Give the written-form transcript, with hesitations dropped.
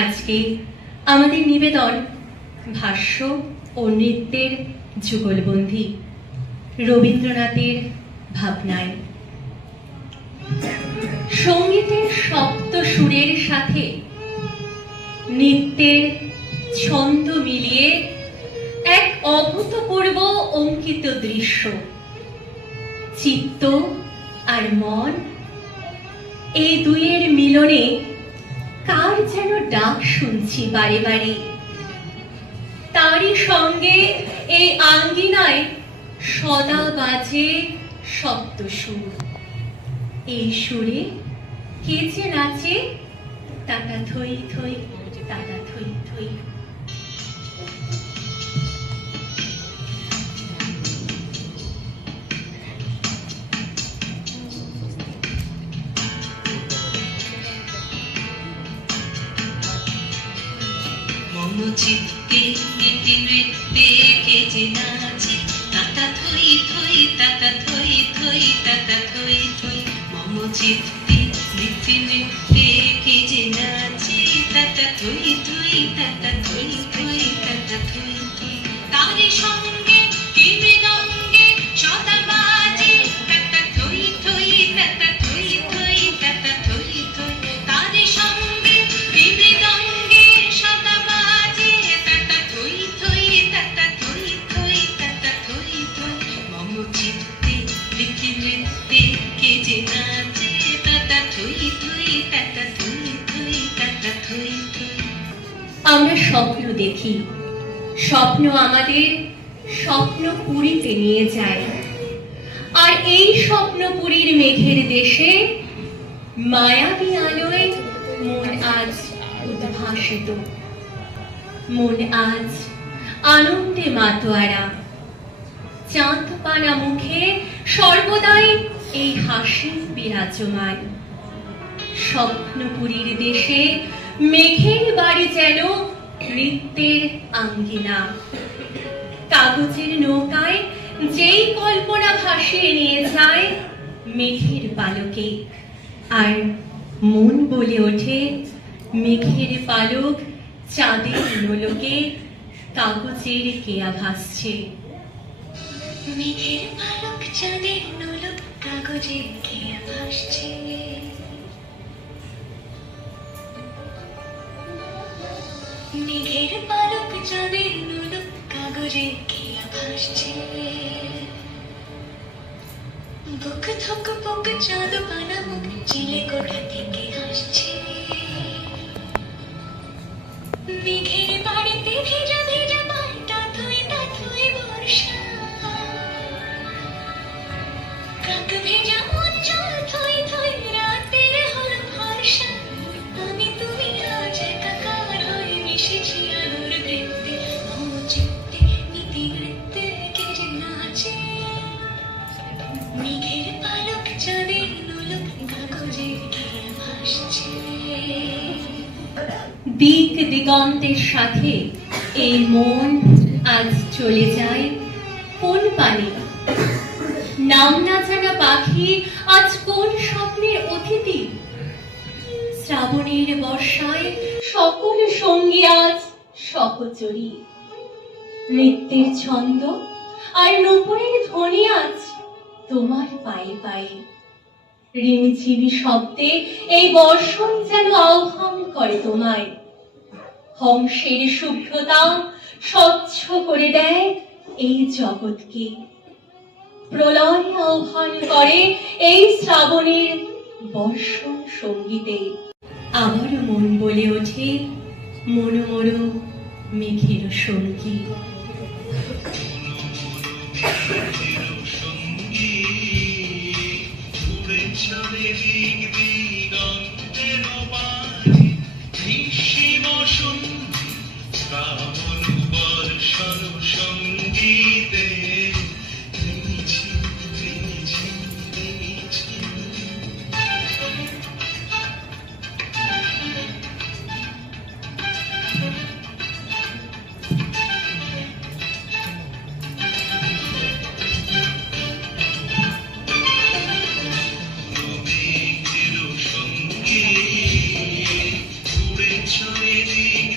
আজকে আমাদের নিবেদন ভাষ্য ও নৃত্যের যুগলবন্দী রবীন্দ্রনাথের ভাবনায়। সঙ্গীতের সপ্ত সুরের সাথে নৃত্যের ছন্দ মিলিয়ে এক অভূতপূর্ব অঙ্কিত দৃশ্য। চিত্ত আর মন এই দুইয়ের মিলনে কার যেন ডাক শুনছি বারে বারে। তারই সঙ্গে এই আঙ্গিনায় সদা বাজে সপ্ত সুর। এই সুরে কে যে নাচে, তাতা থই থই, তাতা থই থই। চিত্তে নীতি নৃত্যে কে যে নাচে, তাতা থই থই, তাতা থই থই, তাতা থই থই। মম চিত্তে নীতি নৃত্যে কে যে নাচে, তাতা থই থই, তাতা থই থই, তাতা থই থই। তারি সঙ্গে কি মৃদঙ্গে সদা বাজে, তাতা থই থই, তাতা থই থই, তাতা থই থই। তারি সঙ্গে কি মৃদঙ্গে সদা বাজে, তাতা থই থই, তাতা থই থই, তাতা থই থই। মম চিত্তে নীতি নৃত্যে কে যে নাচে, তাতা থই থই, তাতা থই থই, তাতা থই থই। আমরা স্বপ্ন দেখি, স্বপ্ন আমাদের স্বপ্নপুরীতে নিয়ে যায়। আর এই স্বপ্নপুরীর মেঘের দেশে মায়াবী আলোয় মন আজ উদ্ভাসিত। মন আজ আনন্দে মাতোয়ারা। চাঁদ পানা মুখে সর্বদাই এই হাসি বিরাজমান। স্বপ্নপুরীর দেশে মেঘের বাড়ি যেন নৃত্যের আঙ্গিনা। কাগজের নৌকায় যেই কল্পনা ভাসিয়ে নিয়ে যায় মেঘের পালকে, আর মন বলে ওঠে মেঘের পালক চাঁদের নোলকে কাগজের কেয়া ভাসছে। মেঘের পালক চাঁদের নোলক কাগজে কেয়া ভাসছে। মেঘের পালক চাঁদের নোলক কাগজে কেয়া ভাসছে। বুক থক বুক চাঁদ পানা মুখ চিলে কোঠা থেকে হাসছে। মেঘের বাড়িতে ভেজা ভেজা পায় তাথুই তাথুই বর্ষা। কাক ভেজা উজ্জ্বল থই থই রাতের হলো ভরসা। আমি তুমি আজ একাকার হয়ে মিশেছি আলোর বৃত্তে। মম চিত্তে নীতি নৃত্যে কে যে নাচে, মেঘের পালক চাঁদের নোলক কাগজে কেয়া ভাসছে। দিক দিগন্তের সাথে এই মন আজ চলে যায় কোন পানে। নাম না জানা পাখি আজ কোন স্বপ্নের অতিথি। শ্রাবণের বর্ষায় সকল সঙ্গী আজ সহচরী। নৃত্যের ছন্দ আর নূপুরের ধ্বনি আজ তোমার পায়ে পায়ে। রিমঝিমি শব্দে এই বর্ষণ যেন আহ্বান করে তোমায়। হংসের শুভ্রতা স্বচ্ছ করে দেয় এই জগৎকে। প্রলয় আহ্বান করে এই শ্রাবণের বর্ষণ সঙ্গীতে। আমার মন বলে ওঠে মনোমর মেঘের সঙ্গী। দিলি